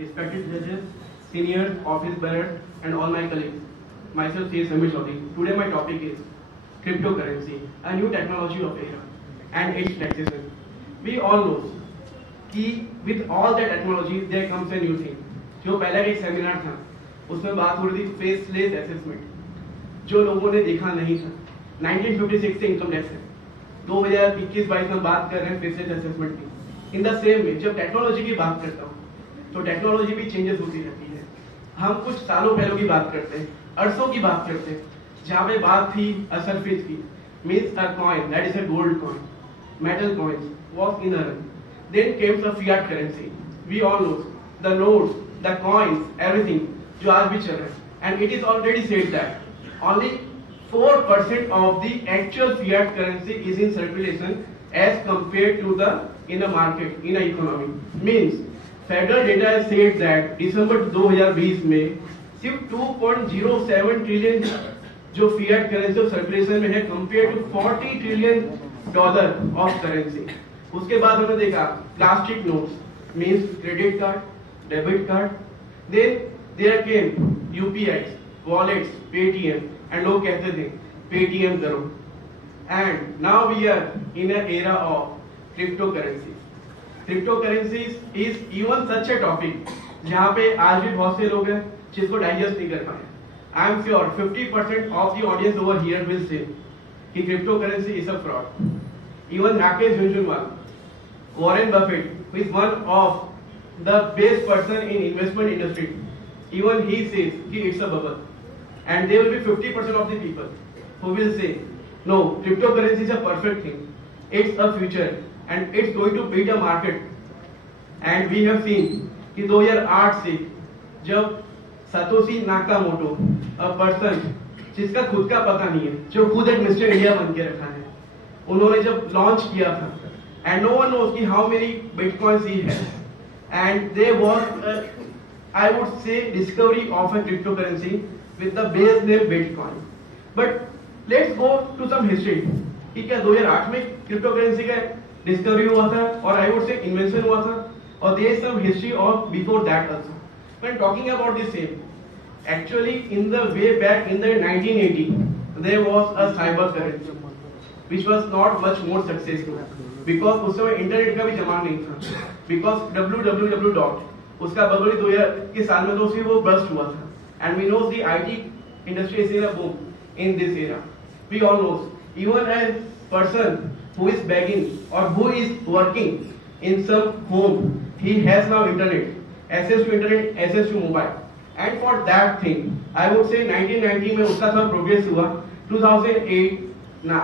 respected judges, seniors, office bearers, and all my colleagues. Myself, C. Samir Chaudhary. Today my topic is cryptocurrency, a new technology of era, and its taxation. We all know कि with all that technology there comes a new thing. जो पहले एक seminar था, उसमें बात हो रही थी फेसलेस असेसमेंट, जो लोगों ने देखा नहीं था. 1956 से इनकम टैक्स है, 2021-22 में बात कर रहे हैं फेसलेस असेसमेंट की. इन द सेम वे जब टेक्नोलॉजी की बात करता हूँ तो टेक्नोलॉजी भी चेंजेस होती रहती है. हम कुछ सालों पहले की बात करते हैं, अरसों की बात करते हैं, जहाँ पे बात थी सरफेस की. Means a coin that is a gold coin, metal coins was in a run. Then came the fiat currency. We all know the notes, the coins, everything जो आज भी चल रहा है. And it is already said that only 4% of the actual fiat currency is in circulation as compared to the in a market, in a economy. Means federal data has said that December 2020 में सिर्फ 2.07 trillion जो fiat currency circulation में है compare to 40 trillion dollar of currency. उसके बाद हमने देखा plastic notes means credit card, debit card. Then there came UPI, wallets, Paytm, and लोग कहते थे पेटीएम करो. And now we are in a era of cryptocurrency. Cryptocurrencies is even such a topic जहां पे आज भी बहुत से लोग हैं जिसको डाइजेस्ट नहीं कर पाए. I am sure 50% of the audience over here will say कि cryptocurrency is a fraud. Even Rakesh Jhunjhunwala, Warren Buffett, who is one of the best person in investment industry, even he says कि it's a bubble. And there will be 50% of the people who will say, no, cryptocurrency is a perfect thing. It's a future and it's going to beat the market. And we have seen कि 2008 से जब Satoshi Nakamoto, a person जिसका खुद का पता नहीं है, जो खुद एक मिस्टर इंडिया बन के रखा है, उन्होंने जब लॉन्च किया था, एंड नो वन नोज कि हाउ मेनी बिटकॉइंस ही है, and they was I would say discovery of a cryptocurrency with the base name bitcoin. But let's go to some history कि क्या 2008 में क्रिप्टो करेंसी का discovery हुआ था और आई वुड से इन्वेंशन हुआ था, और there is some history of before that also. When talking about this same, actually in the way back in the 1980 there was a cyber currency which was not much more successful because उस समय internet का भी जमाना नहीं था. because www dot उसका bubble 2000 के साल में तो उसकी वो बस्ट हुआ था. and we know the IT industry is in a boom in this era. we all know even a person who is begging or who is working in some home, he has now internet, access to internet, access to mobile. And for that thing, I would say 1990 में उसका थोड़ा progress हुआ. 2008 ना,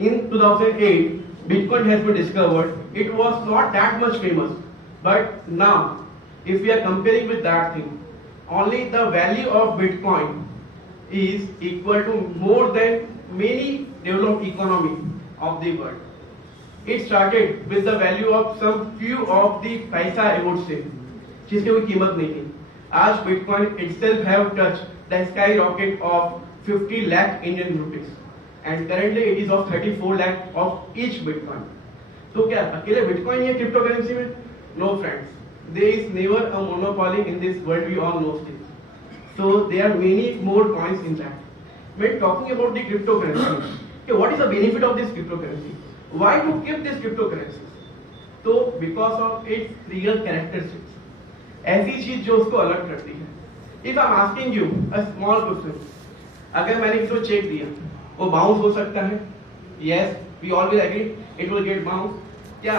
in 2008 Bitcoin has been discovered. It was not that much famous, but now if we are comparing with that thing, only the value of Bitcoin is equal to more than many developed economy of the world. It started with the value of some few of the paisa, I would say, जिसकी कोई कीमत नहीं थी. आज bitcoin itself have touched the skyrocket of 50 lakh Indian rupees and currently it is of 34 lakh of each bitcoin. तो क्या अकेले bitcoin ही है क्रिप्टो करेंसी में? No friends, there is never a monopoly in this world, we all know this. So there are many more coins in that. When talking about the cryptocurrency, okay, what is the benefit of this cryptocurrency? Why to keep this cryptocurrencies? So because of its real characteristics, ऐसी चीज जो उसको अलग करती है. If I am asking you a small question, अगर मैंने किसी को चेक दिया वो बाउंस हो सकता है? Yes, we all will agree it will get bounce. क्या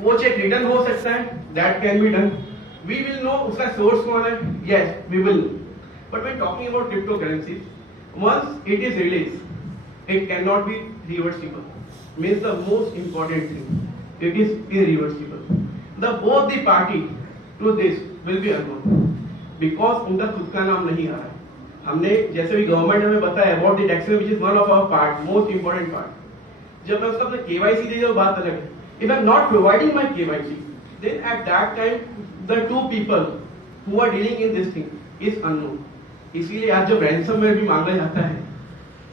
वो चेक रिटर्न हो सकता है? That can be done. We will know उसका सोर्स कौन है? Yes, we will. But when talking about cryptocurrencies, once it is release, it can not be reversible. Means the most important thing, it is irreversible. The both the party to this will be unknown because उनका खुद का नाम नहीं आ रहा है. हमने जैसे भी गवर्नमेंट हमें बताया about the taxation which is one of our part, most important part. जब मैं उसका अपने KYC दे दिया बात अलग है. If I am not providing my KYC, then at that time the two people who are dealing in this thing is unknown. इसीलिए आज जब ransomware भी मांगा जाता है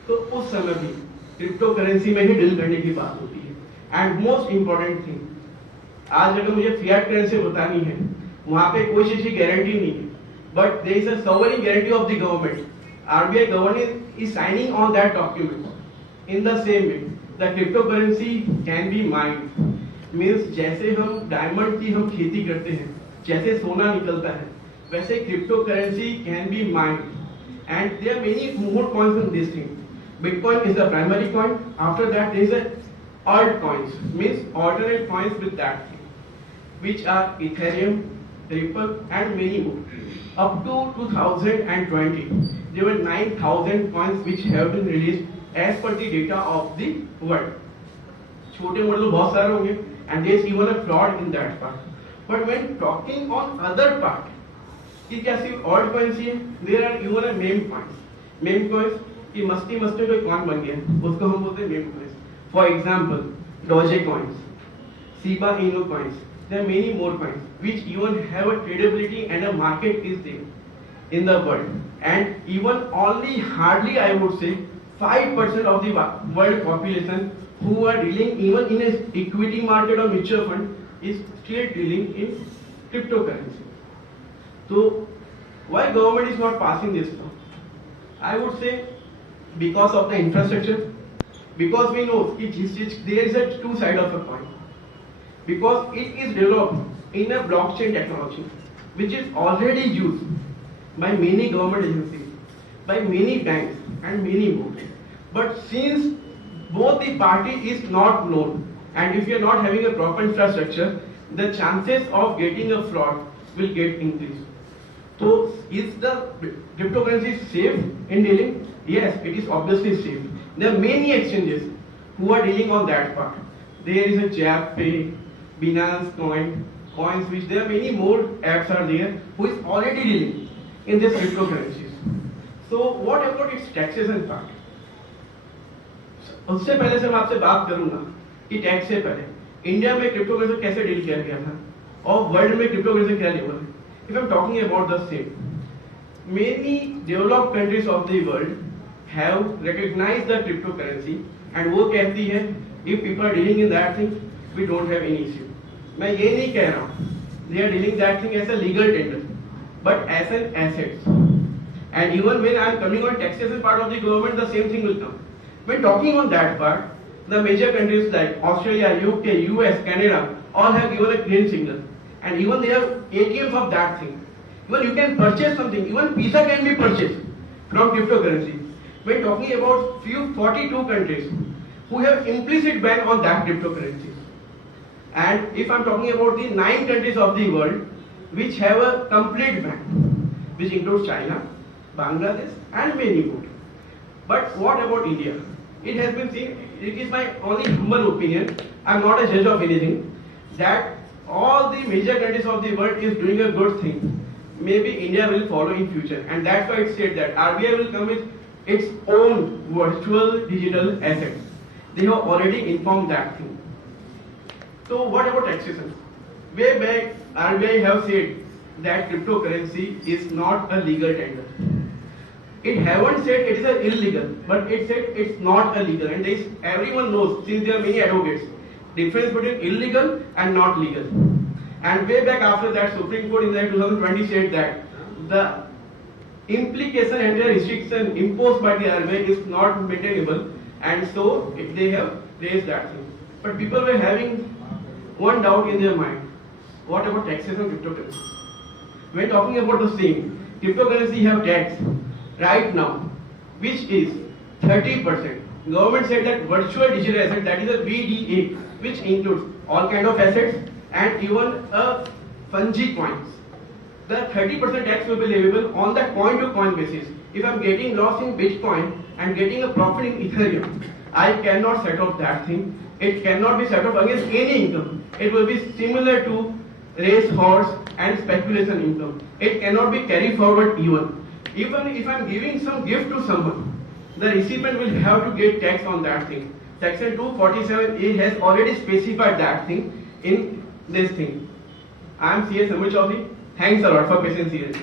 तो उस समय भी क्रिप्टो करेंसी में ही डील करने की बात होती है. एंड मोस्ट इंपॉर्टेंट थिंग, आज अगर मुझे फिएट करेंसी बतानी है वहाँ पे कोई चीज की गारंटी नहीं है, but there is a sovereign guarantee of the government. RBI government is signing on that document. In the same way, the cryptocurrency can be mined. Means जैसे हम डायमंड की हम खेती करते हैं, जैसे सोना निकलता है, वैसे cryptocurrency can be mined. And there are many more coins in this thing. Bitcoin is the primary coin. After that, there is a altcoins, means alternate coins with that thing, which are Ethereum, Ripple, and many more. Up to 2020, there were 9,000 coins which have been released as per the data of the world. छोटे मोटे तो बहुत सारे होंगे, and there is even a fraud in that part. But when talking on other part, कि क्या सिर्फ alt coins ही है, there are even a meme coins. Meme coins कि मस्ती मस्ती कोई कॉइन बन गया, उसको हम बोलते हैं meme coins. For example, Doge coins, Shiba Inu coins. There are many more coins which even have a tradability and a market is there in the world. And even only hardly I would say 5% of the world population who are dealing even in a equity market or mutual fund is still dealing in cryptocurrency. So why government is not passing this law? I would say because of the infrastructure, because we know there is a two side of a coin. Because it is developed in a blockchain technology which is already used by many government agencies, by many banks and many more. But since both the party is not known, and if you are not having a proper infrastructure, the chances of getting a fraud will get increased. So is the cryptocurrency safe in dealing? Yes, it is obviously safe. There are many exchanges who are dealing on that part. There is a JappPay, Binance coins, which there are many more apps are there who is already dealing in this cryptocurrencies. So what about its taxation part? उससे पहले से मैं आपसे बात करूंगा कि tax से पहले इंडिया में क्रिप्टोकरेंसी कैसे डील किया गया था और वर्ल्ड में क्रिप्टोकरेंसी क्या लेवल है. If I'm talking about the same, many developed countries of the world have recognized the cryptocurrency and वो कहती है if people are dealing in that thing, we don't have any issue. मैं ये नहीं कह रहा हूँ they are dealing that thing as a legal tender, but as an asset. And even when I am coming on taxation part of the government, the same thing will come. When talking on that part, the major countries like Australia, UK, US, Canada all have given a green signal, and even they have ATMs of that thing. Even you can purchase something, even pizza can be purchased from cryptocurrency. When talking about few 42 countries who have implicit ban on that cryptocurrencies. And if I'm talking about the 9 countries of the world which have a complete ban, which includes China, Bangladesh and many more. But what about India? It has been seen, it is my only humble opinion, I'm not a judge of anything, that all the major countries of the world is doing a good thing. Maybe India will follow in future, and that's why it said that RBI will come with its own virtual digital assets. They have already informed that thing. So what about taxation? Way back, RBI have said that cryptocurrency is not a legal tender. It haven't said it is a illegal, but it said it's not illegal, and this everyone knows since there are many advocates difference between illegal and not legal. And way back after that, Supreme Court in the 2020 said that the implication and the restriction imposed by the RBI is not maintainable, and so they have raised that thing. But people were having one doubt in their mind: what about taxes on cryptocurrency? When talking about the same, cryptocurrency have tax right now, which is 30%. Government said that virtual digital asset, that is a VDA, which includes all kind of assets and even a fungi coins. The 30% tax will be leviable on the coin to coin basis. If I'm getting loss in Bitcoin and getting a profit in Ethereum, I cannot set off that thing. It cannot be set off against any income. It will be similar to race horse and speculation income. It cannot be carried forward even. Even if I'm giving some gift to someone, the recipient will have to get tax on that thing. Section 247A has already specified that thing in this thing. I am CS Amir Chaudhary. Thanks a lot for patience here.